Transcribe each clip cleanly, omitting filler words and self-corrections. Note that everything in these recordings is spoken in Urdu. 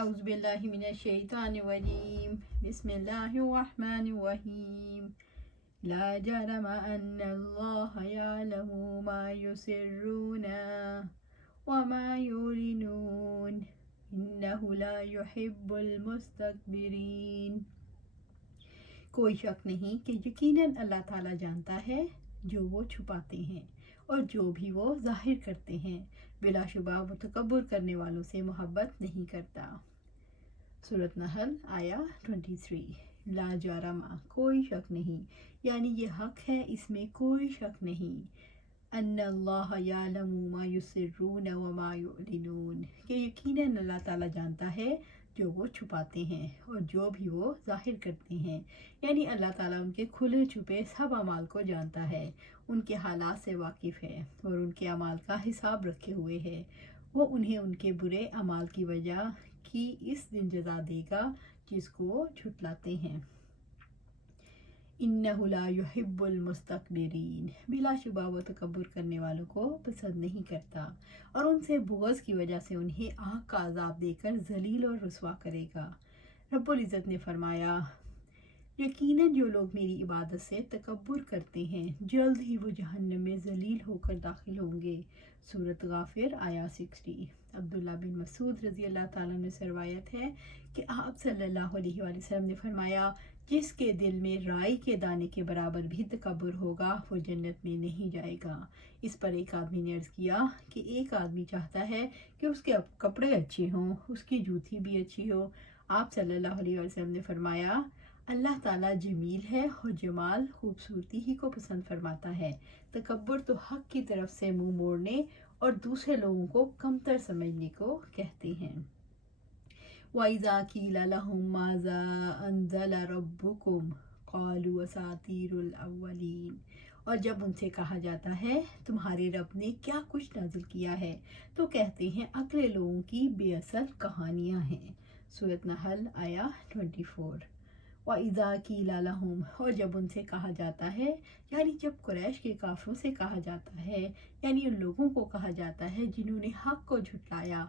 أعوذ بالله من الشيطان الرجيم بسم الله الرحمن الرحيم لا جرم أن الله يعلم ما يسرون وما يعلنون إنه لا يحب المستكبرين۔ کوئی شک نہیں کہ یقیناً اللہ تعالیٰ جانتا ہے جو وہ چھپاتے ہیں اور جو بھی وہ ظاہر کرتے ہیں، بلا شبہ وہ تکبر کرنے والوں سے محبت نہیں کرتا۔ سورۃ نحل آیا 23۔ لا جرم کوئی شک نہیں، یعنی یہ حق ہے، اس میں کوئی شک نہیں، ان اللہ یعلم ما یسرون وما یعلنون، کہ یقیناً اللہ تعالیٰ جانتا ہے جو وہ چھپاتے ہیں اور جو بھی وہ ظاہر کرتے ہیں، یعنی اللہ تعالیٰ ان کے کھلے چھپے سب اعمال کو جانتا ہے، ان کے حالات سے واقف ہے اور ان کے اعمال کا حساب رکھے ہوئے ہے۔ وہ انہیں ان کے برے اعمال کی وجہ کی اس دن جزا دے گا جس کو وہ جھٹلاتے ہیں۔ انہ لا یحب المستکبرین، بلا شبہ وہ تکبر کرنے والوں کو پسند نہیں کرتا اور ان سے بغض کی وجہ سے انہیں آگ کا عذاب دے کر ذلیل اور رسوا کرے گا۔ رب العزت نے فرمایا، یقیناً جو لوگ میری عبادت سے تکبر کرتے ہیں جلد ہی وہ جہنم میں ذلیل ہو کر داخل ہوں گے۔ سورۃ غافر آیا 60۔ عبداللہ بن مسعود رضی اللہ تعالیٰ عنہ سے روایت ہے کہ آپ صلی اللہ علیہ وآلہ وسلم نے فرمایا، جس کے دل میں رائی کے دانے کے برابر بھی تکبر ہوگا وہ جنت میں نہیں جائے گا۔ اس پر ایک آدمی نے عرض کیا کہ ایک آدمی چاہتا ہے کہ اس کے کپڑے اچھے ہوں، اس کی جوتی بھی اچھی ہو۔ آپ صلی اللہ علیہ وسلم نے فرمایا، اللہ تعالیٰ جمیل ہے اور جمال خوبصورتی ہی کو پسند فرماتا ہے۔ تکبر تو حق کی طرف سے منہ موڑنے اور دوسرے لوگوں کو کمتر سمجھنے کو کہتے ہیں۔ وَإِذَا قِيلَ لَهُم مَّاذَا أَنزَلَ رَبُّكُمْ قَالُوا أَسَاطِيرُ الْأَوَّلِينَ، اور جب ان سے کہا جاتا ہے تمہارے رب نے کیا کچھ نازل کیا ہے تو کہتے ہیں اگلے لوگوں کی بے اصل کہانیاں ہیں۔ سورۃ نحل آیا 24۔ وَإِذَا قِيلَ لَهُمْ، اور جب ان سے کہا جاتا ہے، یعنی جب قریش کے کافروں سے کہا جاتا ہے، یعنی ان لوگوں کو کہا جاتا ہے جنہوں نے حق کو جھٹلایا،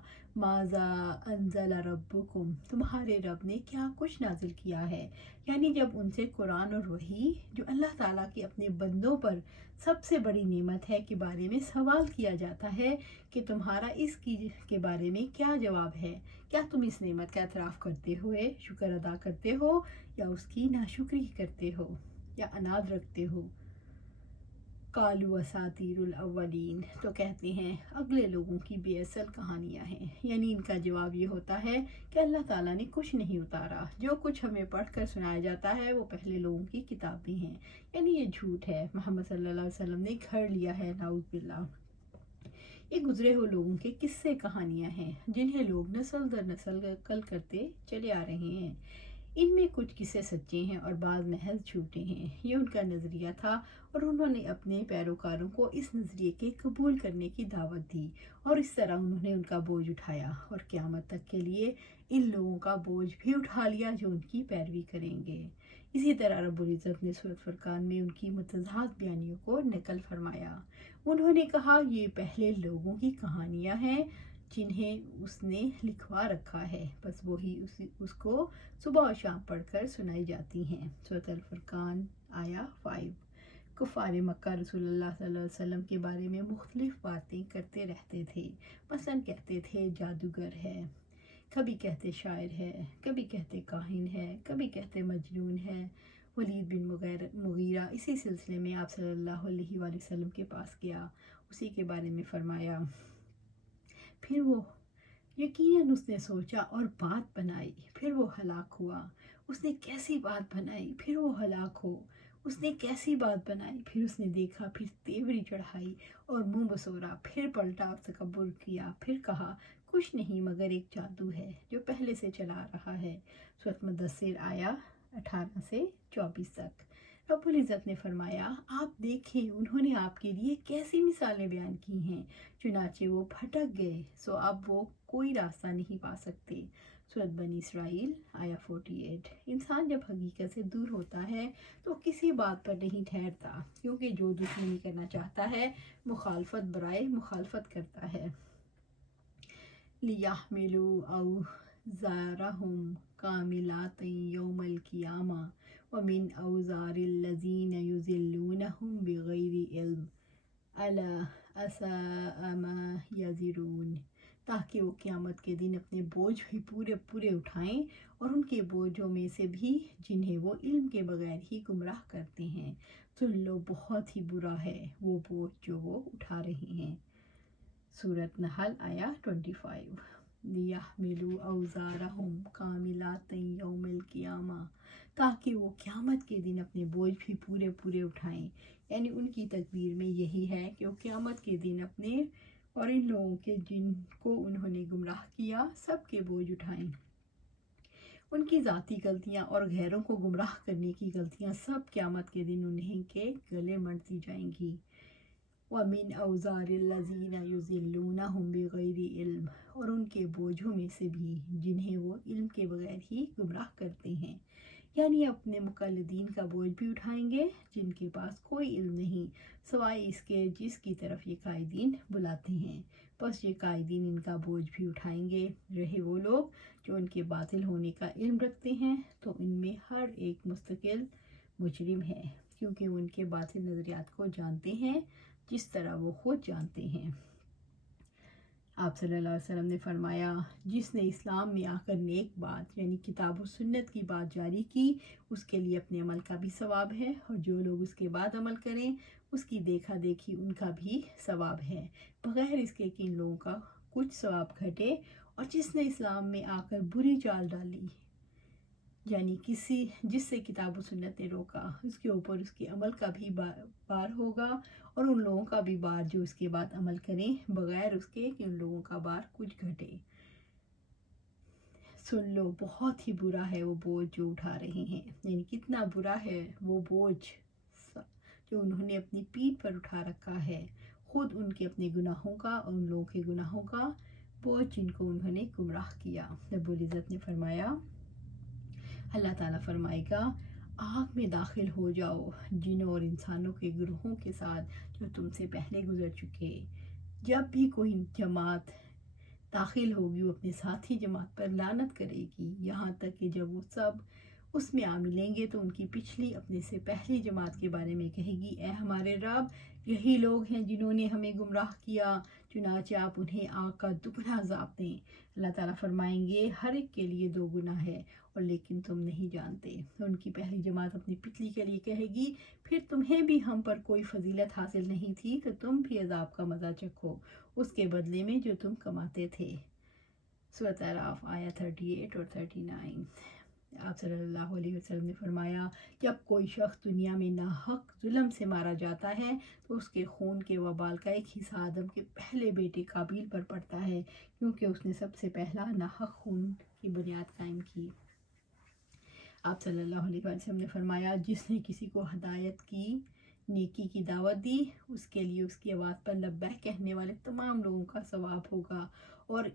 ماذا انزل ربکم، تمہارے رب نے کیا کچھ نازل کیا ہے، یعنی جب ان سے قرآن اور وحی جو اللہ تعالیٰ کے اپنے بندوں پر سب سے بڑی نعمت ہے کے بارے میں سوال کیا جاتا ہے کہ تمہارا اس کے بارے میں کیا جواب ہے، کیا تم اس نعمت کا اعتراف کرتے ہوئے شکر ادا کرتے ہو یا اس کی ناشکری کرتے ہو یا عناد رکھتے ہو۔ قالوا اساطیر الاولین، تو کہتے ہیں اگلے لوگوں کی بے اصل کہانیاں ہیں، یعنی ان کا جواب یہ ہوتا ہے کہ اللہ تعالیٰ نے کچھ نہیں اتارا، جو کچھ ہمیں پڑھ کر سنایا جاتا ہے وہ پہلے لوگوں کی کتابیں ہیں، یعنی یہ جھوٹ ہے، محمد صلی اللہ علیہ وسلم نے گھڑ لیا ہے، نعوذ باللہ۔ یہ گزرے ہوئے لوگوں کے قصے کہانیاں ہیں جنہیں لوگ نسل در نسل نقل کرتے چلے آ رہے ہیں۔ ان میں کچھ قصے سچے ہیں اور بعض محض جھوٹے ہیں۔ یہ ان کا نظریہ تھا اور انہوں نے اپنے پیروکاروں کو اس نظریے کے قبول کرنے کی دعوت دی اور اس طرح انہوں نے ان کا بوجھ اٹھایا اور قیامت تک کے لیے ان لوگوں کا بوجھ بھی اٹھا لیا جو ان کی پیروی کریں گے۔ اسی طرح رب العزت نے سورۃ فرقان میں ان کی متضاد بیانیوں کو نقل فرمایا۔ انہوں نے کہا یہ پہلے لوگوں کی کہانیاں ہیں جنہیں اس نے لکھوا رکھا ہے، بس وہی اس کو صبح و شام پڑھ کر سنائی جاتی ہیں۔ سورۃ الفرقان آیا 5۔ کفار مکہ رسول اللہ صلی اللہ علیہ وسلم کے بارے میں مختلف باتیں کرتے رہتے تھے، مثلا کہتے تھے جادوگر ہے، کبھی کہتے شاعر ہے، کبھی کہتے کاہن ہے، کبھی کہتے مجنون ہے۔ ولید بن مغیرہ اسی سلسلے میں آپ صلی اللہ علیہ وآلہ وسلم کے پاس گیا، اسی کے بارے میں فرمایا، پھر وہ یقیناً اس نے سوچا اور بات بنائی، پھر وہ ہلاک ہوا۔ اس نے کیسی بات بنائی، پھر وہ ہلاک ہو۔ اس نے کیسی بات بنائی، پھر اس نے دیکھا، پھر تیوری چڑھائی اور منہ بسورا، پھر پلٹا اور تکبر کیا، پھر کہا کچھ نہیں مگر ایک جادو ہے جو پہلے سے چلا آ رہا ہے۔ سورۃ مدثر آیا 18 سے 24 تک۔ رب العزت نے فرمایا، آپ دیکھیں انہوں نے آپ کے لیے کیسی مثالیں بیان کی ہیں، چنانچہ وہ بھٹک گئے سو اب وہ کوئی راستہ نہیں پا سکتے۔ سورۃ بنی اسرائیل آیا 48۔ انسان جب حقیقت سے دور ہوتا ہے تو کسی بات پر نہیں ٹھہرتا، کیونکہ جو دشمنی کرنا چاہتا ہے مخالفت برائے مخالفت کرتا ہے۔ لِيَحْمِلُوا أَوْ أوزارهم كاملات يوم القيامة ومن أوزار الذين يضلونهم بغير علم ألا أساء ما يزرون، تاکہ وہ قیامت کے دن اپنے بوجھ بھی پورے پورے اٹھائیں اور ان کے بوجھوں میں سے بھی جنہیں وہ علم کے بغیر ہی گمراہ کرتے ہیں۔ سن لو، بہت ہی برا ہے وہ بوجھ جو وہ اٹھا رہے ہیں۔ سورۃ نحل آیا 25۔ لِيَحْمِلُوا أَوْزَارَهُمْ كَامِلَةً يَوْمَ الْقِيَامَةِ، تاکہ وہ قیامت کے دن اپنے بوجھ بھی پورے پورے اٹھائیں۔ یعنی ان کی تدبیر میں یہی ہے کہ وہ قیامت کے دن اپنے اور ان لوگوں کے جن کو انہوں نے گمراہ کیا سب کے بوجھ اٹھائیں۔ ان کی ذاتی غلطیاں اور غیروں کو گمراہ کرنے کی غلطیاں سب قیامت کے دن انہیں کے گلے مٹ دی جائیں گی۔ وَمِنْ أَوْزَارِ الَّذِينَ يُضِلُّونَهُمْ بِغَيْرِ عِلْمٍ، اور ان کے بوجھوں میں سے بھی جنہیں وہ علم کے بغیر ہی گمراہ کرتے ہیں۔ یعنی اپنے مقلدین کا بوجھ بھی اٹھائیں گے جن کے پاس کوئی علم نہیں سوائے اس کے جس کی طرف یہ قائدین بلاتے ہیں، بس یہ قائدین ان کا بوجھ بھی اٹھائیں گے۔ رہے وہ لوگ جو ان کے باطل ہونے کا علم رکھتے ہیں تو ان میں ہر ایک مستقل مجرم ہے، کیونکہ وہ ان کے باطل نظریات کو جانتے ہیں جس طرح وہ خود جانتے ہیں۔ آپ صلی اللہ علیہ وسلم نے فرمایا، جس نے اسلام میں آ کر نیک بات یعنی کتاب و سنت کی بات جاری کی اس کے لیے اپنے عمل کا بھی ثواب ہے، اور جو لوگ اس کے بعد عمل کریں اس کی دیکھا دیکھی ان کا بھی ثواب ہے، بغیر اس کے کہ ان لوگوں کا کچھ ثواب گھٹے۔ اور جس نے اسلام میں آ کر بری چال ڈالی یعنی جس سے کتاب و سنت نے روکا، اس کے اوپر اس کے عمل کا بھی بار ہوگا، اور ان لوگوں کا بھی بار جو اس کے بعد عمل کریں بغیر اس کے کہ ان لوگوں کا بار کچھ گھٹے۔ سن لو، بہت ہی برا ہے وہ بوجھ جو اٹھا رہے ہیں، یعنی کتنا برا ہے وہ بوجھ جو انہوں نے اپنی پیٹھ پر اٹھا رکھا ہے، خود ان کے اپنے گناہوں کا اور ان لوگوں کے گناہوں کا بوجھ جن کو انہوں نے گمراہ کیا۔ رب العزت نے فرمایا، اللہ تعالیٰ فرمائے گا، آگ میں داخل ہو جاؤ جنوں اور انسانوں کے گروہوں کے ساتھ جو تم سے پہلے گزر چکے۔ جب بھی کوئی جماعت داخل ہوگی وہ اپنے ساتھی جماعت پر لعنت کرے گی، یہاں تک کہ جب وہ سب اس میں آ ملیں گے تو ان کی پچھلی اپنے سے پہلی جماعت کے بارے میں کہے گی، اے ہمارے رب، یہی لوگ ہیں جنہوں نے ہمیں گمراہ کیا، چنانچہ آپ انہیں آگ کا دگنا عذاب دیں۔ اللہ تعالیٰ فرمائیں گے، ہر ایک کے لیے دو گناہ ہے اور لیکن تم نہیں جانتے۔ ان کی پہلی جماعت اپنی پچھلی کے لیے کہے گی، پھر تمہیں بھی ہم پر کوئی فضیلت حاصل نہیں تھی تو تم بھی عذاب کا مزہ چکھو اس کے بدلے میں جو تم کماتے تھے۔ سورۃ اعراف آیا 38 اور 39۔ آپ صلی اللہ علیہ وسلم نے فرمایا، جب کوئی شخص دنیا میں ناحق ظلم سے مارا جاتا ہے تو اس کے خون کے وبال کا ایک حصہ آدم کے پہلے بیٹے قابیل پر پڑتا ہے، کیونکہ اس نے سب سے پہلا ناحق خون کی بنیاد قائم کی۔ آپ صلی اللہ علیہ وسلم نے فرمایا، جس نے کسی کو ہدایت کی نیکی کی دعوت دی اس کے لیے اس کی آواز پر لبیک کہنے والے تمام لوگوں کا ثواب ہوگا، اور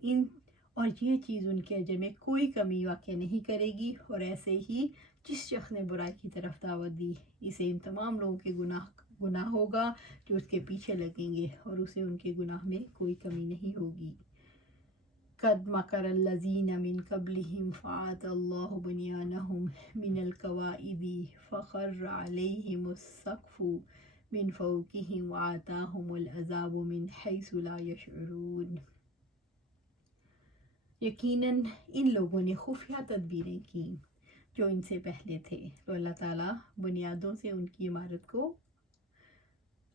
یہ چیز ان کے اجر میں کوئی کمی واقع نہیں کرے گی۔ اور ایسے ہی جس شخص نے برائی کی طرف دعوت دی اسے ان تمام لوگوں کے گناہ ہوگا جو اس کے پیچھے لگیں گے، اور اسے ان کے گناہ میں کوئی کمی نہیں ہوگی۔ قد مکر الذین من قبلہم فأتی اللہ بنیانہم من القواعد فخر علیہم السقف من فوقہم وأتاہم العذاب من حیث لا یشعرون۔ یقیناً ان لوگوں نے خفیہ تدبیریں کیں جو ان سے پہلے تھے، تو اللہ تعالیٰ بنیادوں سے ان کی عمارت کو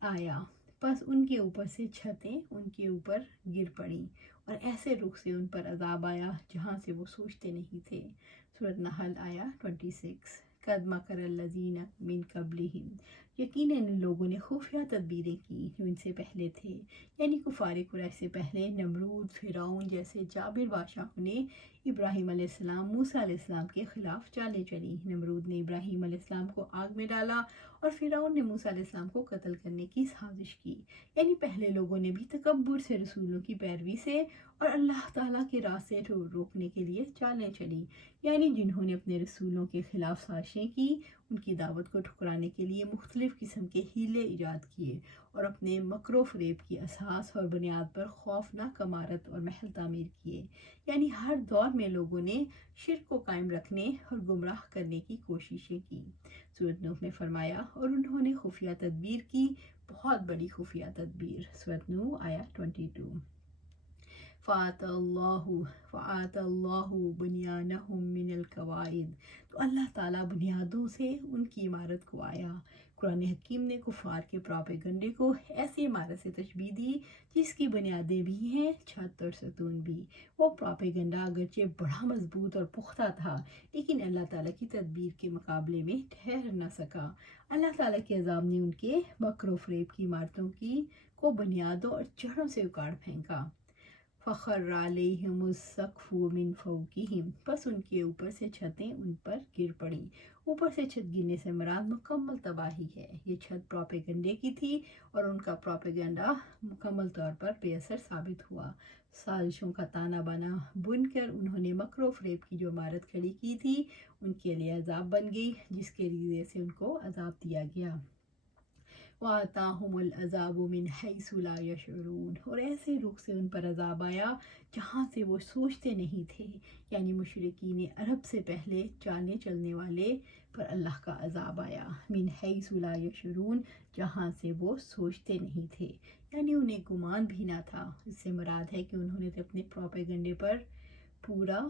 آیا، بس ان کے اوپر سے چھتیں ان کے اوپر گر پڑیں اور ایسے رخ سے ان پر عذاب آیا جہاں سے وہ سوچتے نہیں تھے۔ سورۃ نحل آیا 26۔ قد مکر الذین من قبلہم، یقیناً ان لوگوں نے خفیہ تدبیریں کی جو ان سے پہلے تھے، یعنی کفار قریش سے پہلے نمرود، فرعون جیسے جابر بادشاہوں نے ابراہیم علیہ السلام، موسیٰ علیہ السلام کے خلاف چالیں چلیں۔ نمرود نے ابراہیم علیہ السلام کو آگ میں ڈالا اور فرعون نے موسیٰ علیہ السلام کو قتل کرنے کی سازش کی۔ یعنی پہلے لوگوں نے بھی تکبر سے رسولوں کی پیروی سے اور اللہ تعالیٰ کے راہ سے روکنے کے لیے چالیں چلیں، یعنی جنہوں نے اپنے رسولوں کے خلاف سازشیں کی ان کی دعوت کو ٹھکرانے کے لیے مختلف قسم کے ہیلے ایجاد کیے اور اپنے مکر و فریب کی اساس اور بنیاد پر خوفناک عمارت اور محل تعمیر کیے. یعنی ہر دور میں لوگوں نے شرک کو قائم رکھنے اور گمراہ کرنے کی کوششیں کی. سورۃ نوح میں فرمایا اور انہوں نے خفیہ تدبیر کی، بہت بڑی خفیہ تدبیر. سورۃ نوح آیت 22. فَآتَ اللَّهُ بُنْيَانَهُمْ مِنَ الْقَوَاعِدِ، تو اللہ تعالیٰ بنیادوں سے ان کی عمارت کو آیا. قرآن حکیم نے کفار کے پراپیگنڈے کو ایسی عمارت سے تشبیہ دی جس کی بنیادیں بھی ہیں، چھت اور ستون بھی. وہ پراپیگنڈا اگرچہ بڑا مضبوط اور پختہ تھا لیکن اللہ تعالیٰ کی تدبیر کے مقابلے میں ٹھہر نہ سکا. اللہ تعالیٰ کے عذاب نے ان کے مکر و فریب کی عمارتوں کو بنیادوں اور جڑوں سے اکاڑ پھینکا. فخر علیہم السقف من فوقہم، پس ان کے اوپر سے چھتیں ان پر گر پڑیں. اوپر سے چھت گرنے سے مراد مکمل تباہی ہے. یہ چھت پروپیگنڈے کی تھی اور ان کا پروپیگنڈا مکمل طور پر بے اثر ثابت ہوا. سازشوں کا تانا بانا بن کر انہوں نے مکر و فریب کی جو عمارت کھڑی کی تھی ان کے لیے عذاب بن گئی، جس کے ذریعے سے ان کو عذاب دیا گیا. وَآتَاهُمُ الْعَذَابُ مِنْ حَيْثُ لَا يَشْعُرُونَ، اور ایسے رخ سے ان پر عذاب آیا جہاں سے وہ سوچتے نہیں تھے. یعنی مشرکین عرب سے پہلے چالنے چلنے والے پر اللہ کا عذاب آیا. من حیث لا یشعرون، جہاں سے وہ سوچتے نہیں تھے، یعنی انہیں گمان بھی نہ تھا. اس سے مراد ہے کہ انہوں نے اپنے پروپیگنڈے پر پورا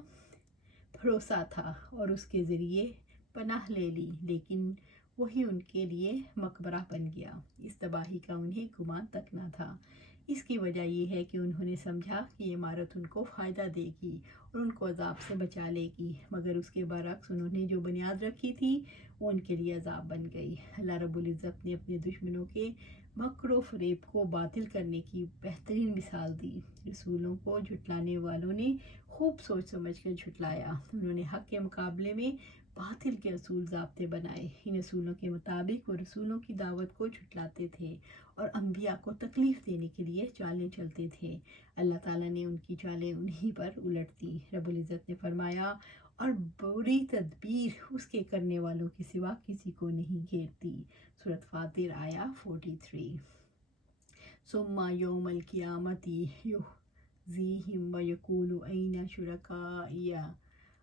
بھروسہ تھا اور اس کے ذریعے پناہ لے لی، لیکن وہی ان کے لیے مقبرہ بن گیا. اس تباہی کا انہیں گمان تک نہ تھا. اس کی وجہ یہ ہے کہ انہوں نے سمجھا کہ یہ عمارت ان کو فائدہ دے گی اور ان کو عذاب سے بچا لے گی، مگر اس کے برعکس انہوں نے جو بنیاد رکھی تھی وہ ان کے لیے عذاب بن گئی. اللہ رب العزت نے اپنے دشمنوں کے مکر و فریب کو باطل کرنے کی بہترین مثال دی. رسولوں کو جھٹلانے والوں نے خوب سوچ سمجھ کر جھٹلایا. انہوں نے حق کے مقابلے میں باطل کے اصول ضابطے بنائے. ان اصولوں کے مطابق وہ رسولوں کی دعوت کو جھٹلاتے تھے اور انبیاء کو تکلیف دینے کے لیے چالیں چلتے تھے. اللہ تعالیٰ نے ان کی چالیں انہی پر الٹ دی. رب العزت نے فرمایا اور بری تدبیر اس کے کرنے والوں کے سوا کسی کو نہیں گھیرتی. سورۃ فاطر آیا 43. ثم یوم القیامت یخزیہم ویقول این شرکائی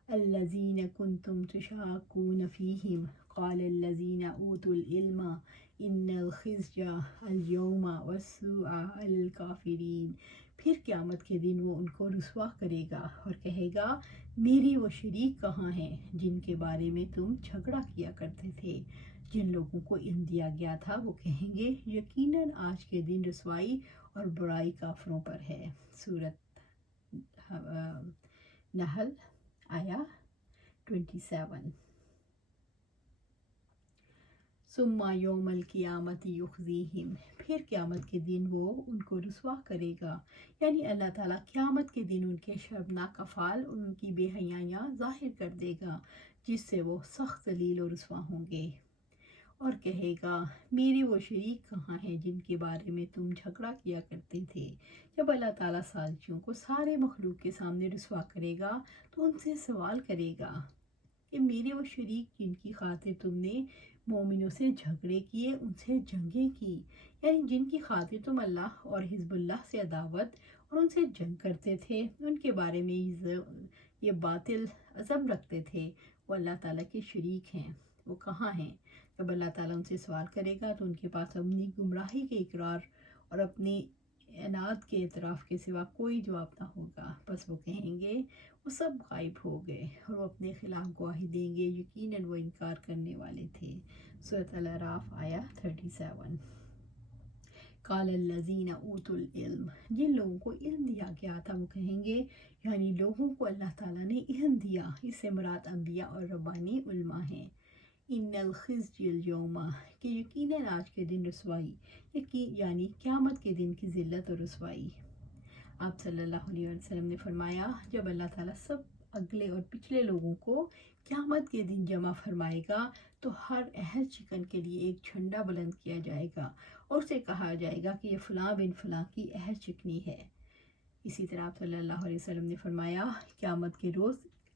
الذین کنتم تشاقون فیہم قال الذین اوتوا العلم ان الخزي اليوم والسوء علی الکافرین. پھر قیامت کے دن وہ ان کو رسوا کرے گا اور کہے گا میری وہ شریک کہاں ہیں جن کے بارے میں تم جھگڑا کیا کرتے تھے. جن لوگوں کو علم دیا گیا تھا وہ کہیں گے یقیناً آج کے دن رسوائی اور برائی کافروں پر ہے. سورۃ نحل آیا 27. ثم یوم القیامت یخزیہم، پھر قیامت کے دن وہ ان کو رسوا کرے گا. یعنی اللہ تعالیٰ قیامت کے دن ان کے شرمناک افعال اور ان کی بے حیائیاں ظاہر کر دے گا، جس سے وہ سخت ذلیل و رسوا ہوں گے اور کہے گا میرے وہ شریک کہاں ہیں جن کے بارے میں تم جھگڑا کیا کرتے تھے. جب اللہ تعالیٰ سازشوں کو سارے مخلوق کے سامنے رسوا کرے گا تو ان سے سوال کرے گا کہ میرے وہ شریک جن کی خاطر تم نے مومنوں سے جھگڑے کیے، ان سے جنگیں کی، یعنی جن کی خاطر تم اللہ اور حزب اللہ سے عداوت اور ان سے جنگ کرتے تھے، ان کے بارے میں یہ باطل عزم رکھتے تھے، وہ اللہ تعالیٰ کے شریک ہیں، وہ کہاں ہیں. جب اللہ تعالیٰ ان سے سوال کرے گا تو ان کے پاس اپنی گمراہی کے اقرار اور اپنی عناد کے اعتراف کے سوا کوئی جواب نہ ہوگا. بس وہ کہیں گے وہ سب غائب ہو گئے اور وہ اپنے خلاف گواہی دیں گے یقیناً وہ انکار کرنے والے تھے. سورۃ الاعراف آیا 37. قال الذین اوتوا العلم، جن لوگوں کو علم دیا گیا تھا وہ کہیں گے، یعنی لوگوں کو اللہ تعالیٰ نے علم دیا، اس سے مراد انبیاء اور ربانی علماء ہیں. ان الخزي اليوم، کہ یقیناً آج کے دن رسوائی، یعنی قیامت کے دن کی ذلت اور رسوائی. آپ صلی اللہ علیہ وسلم نے فرمایا جب اللہ تعالیٰ سب اگلے اور پچھلے لوگوں کو قیامت کے دن جمع فرمائے گا تو ہر اہل چکن کے لیے ایک جھنڈا بلند کیا جائے گا اور اسے کہا جائے گا کہ یہ فلاں بن فلاں کی اہل چکنی ہے. اسی طرح آپ صلی اللہ علیہ وسلم نے فرمایا قیامت کے روز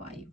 5।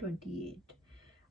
28।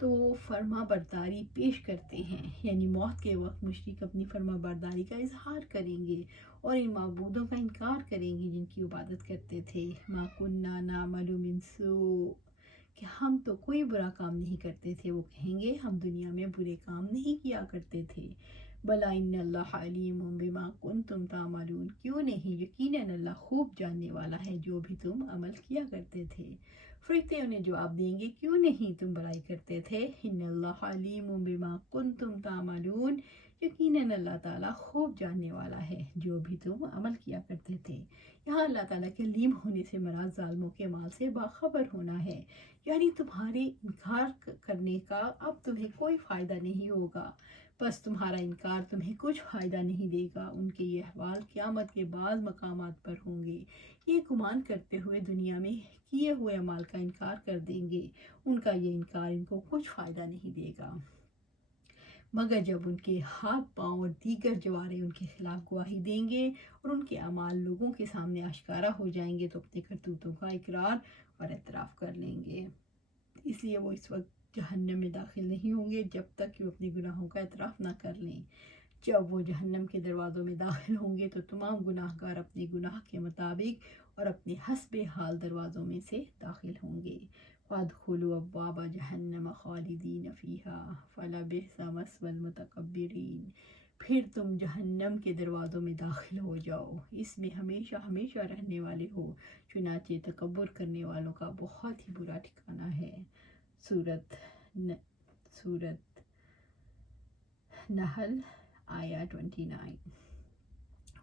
تو وہ فرما برداری پیش کرتے ہیں، یعنی موت کے وقت مشرک اپنی فرما برداری کا اظہار کریں گے اور ان معبودوں کا انکار کریں گے جن کی عبادت کرتے تھے۔ ما کننا نعمل من سوء، کہ ہم تو کوئی برا کام نہیں کرتے تھے۔ وہ کہیں گے ہم دنیا میں برے کام نہیں کیا کرتے تھے۔ بلا ان اللہ علیم بما کنتم تعملون، کیوں نہیں، یقیناً اللہ خوب جاننے والا ہے جو بھی تم عمل کیا کرتے تھے۔ فرشتے انہیں جواب دیں گے کیوں نہیں تم برائی کرتے تھے۔ ان اللہ علیم بما کنتم تعملون، یقیناً اللہ تعالیٰ خوب جاننے والا ہے جو بھی تم عمل کیا کرتے تھے۔ یہاں اللہ تعالیٰ کے علیم ہونے سے مراد ظالموں کے مال سے باخبر ہونا ہے، یعنی تمہارے انکار کرنے کا اب تمہیں کوئی فائدہ نہیں ہوگا، بس تمہارا انکار تمہیں کچھ فائدہ نہیں دے گا۔ ان کے یہ احوال قیامت کے بعض مقامات پر ہوں گے، یہ گمان کرتے ہوئے دنیا میں کیے ہوئے اعمال کا انکار کر دیں گے، ان کا یہ انکار ان کو کچھ فائدہ نہیں دے گا، مگر جب ان کے ہاتھ پاؤں اور دیگر جوارے ان کے خلاف گواہی دیں گے اور ان کے اعمال لوگوں کے سامنے آشکارا ہو جائیں گے تو اپنے کرتوتوں کا اقرار اور اعتراف کر لیں گے۔ اس لیے وہ اس وقت جہنم میں داخل نہیں ہوں گے جب تک کہ وہ اپنے گناہوں کا اعتراف نہ کر لیں۔ جب وہ جہنم کے دروازوں میں داخل ہوں گے تو تمام گناہ گار اپنے گناہ کے مطابق اور اپنے حسب حال دروازوں میں سے داخل ہوں گے۔ وَادْخُلُوا أَبْوَابَ جَهَنَّمَ خَالِدِينَ فِيهَا فَلَبِئْسَ مَثْوَى الْمُتَكَبِّرِينَ، پھر تم جہنم کے دروازوں میں داخل ہو جاؤ، اس میں ہمیشہ ہمیشہ رہنے والے ہو، چنانچہ تکبر کرنے والوں کا بہت ہی برا ٹھکانہ ہے۔ سورت نحل آیا 29۔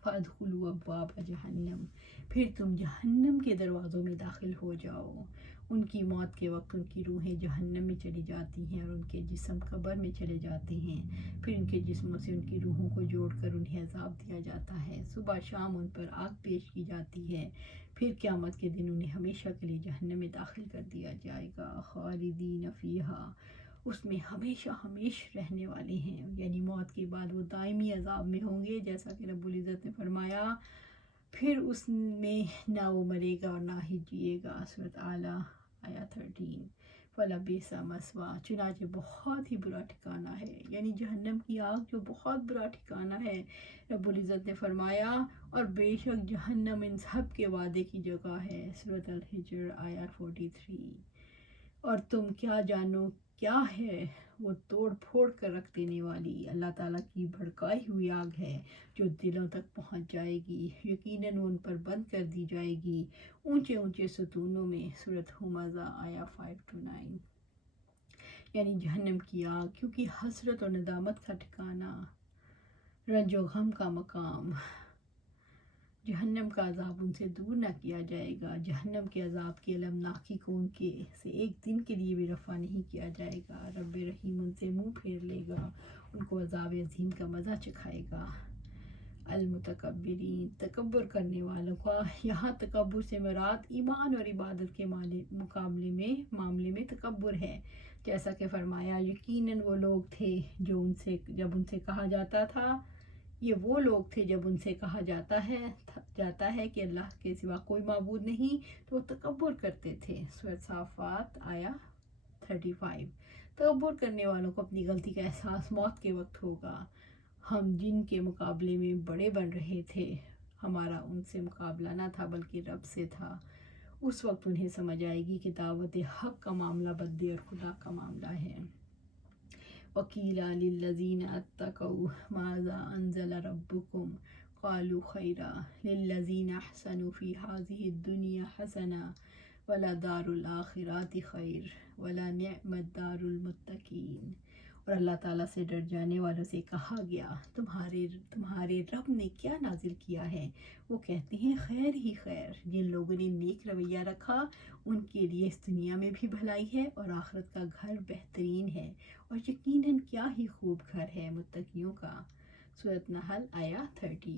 فَادْخُلُوا أَبْوَابَ جَهَنَّمَ، پھر تم جہنم کے دروازوں میں داخل ہو جاؤ۔ ان کی موت کے وقت ان کی روحیں جہنم میں چلی جاتی ہیں اور ان کے جسم قبر میں چلے جاتے ہیں، پھر ان کے جسموں سے ان کی روحوں کو جوڑ کر انہیں عذاب دیا جاتا ہے، صبح شام ان پر آگ پیش کی جاتی ہے، پھر قیامت کے دن انہیں ہمیشہ کے لیے جہنم میں داخل کر دیا جائے گا۔ خالدین فیہا، اس میں ہمیشہ ہمیشہ رہنے والے ہیں، یعنی موت کے بعد وہ دائمی عذاب میں ہوں گے، جیسا کہ رب العزت نے فرمایا پھر اس میں نہ وہ مرے گا اور نہ ہی جیے گا۔ سورۃ اعلیٰ آیا 13۔ فَلَبِئْسَ مَثْوَىٰ، چنانچہ بہت ہی برا ٹھکانہ ہے، یعنی جہنم کی آگ جو بہت برا ٹھکانہ ہے۔ رب العزت نے فرمایا اور بے شک جہنم ان سب کے وعدے کی جگہ ہے۔ سورۃ الحجر آیا 43۔ اور تم کیا جانو کیا ہے وہ توڑ پھوڑ کر رکھ دینے والی اللہ تعالیٰ کی بھڑکائی ہوئی آگ ہے جو دلوں تک پہنچ جائے گی، یقیناً وہ ان پر بند کر دی جائے گی اونچے اونچے ستونوں میں۔ سورۃ ہمزہ آیا 5-9۔ یعنی جہنم کی آگ کیونکہ حسرت اور ندامت کا ٹھکانہ، رنج و غم کا مقام، جہنم کا عذاب ان سے دور نہ کیا جائے گا، جہنم کے عذاب کی المناکی کو ان کے سے ایک دن کے لیے بھی رفع نہیں کیا جائے گا۔ رب رحیم ان سے منہ پھیر لے گا، ان کو عذاب عظیم کا مزہ چکھائے گا۔ المتکبرین، تکبر کرنے والوں کا، یہاں تکبر سے مراد ایمان اور عبادت کے معاملے میں تکبر ہے، جیسا کہ فرمایا یقیناً وہ لوگ تھے جو جب ان سے کہا جاتا تھا، یہ وہ لوگ تھے جب ان سے کہا جاتا ہے کہ اللہ کے سوا کوئی معبود نہیں تو وہ تکبر کرتے تھے۔ سورۃ صافات آیا 35۔ تکبر کرنے والوں کو اپنی غلطی کا احساس موت کے وقت ہوگا۔ ہم جن کے مقابلے میں بڑے بن رہے تھے، ہمارا ان سے مقابلہ نہ تھا بلکہ رب سے تھا، اس وقت انہیں سمجھ آئے گی کہ دعوت حق کا معاملہ بدے اور خدا کا معاملہ ہے۔ وَقِيلَ لِلَّذِينَ اتَّقَوْا مَاذَا أَنزَلَ رَبُّكُمْ قَالُوا خَيْرًا لِلَّذِينَ أَحْسَنُوا فِي هَٰذِهِ الدُّنْيَا حَسَنَةٌ وَلَدَارُ الْآخِرَةِ خَيْرٌ وَلَنِعْمَ الدَّارُ الْمُتَّقِينَ۔ اور اللہ تعالیٰ سے ڈر جانے والوں سے کہا گیا تمہارے رب نے کیا نازل کیا ہے؟ وہ کہتے ہیں خیر ہی خیر۔ جن لوگوں نے نیک رویہ رکھا ان کے لیے اس دنیا میں بھی بھلائی ہے اور آخرت کا گھر بہترین ہے، اور یقیناً کیا ہی خوب گھر ہے متقیوں کا۔ سورۃ نحل آیا 30۔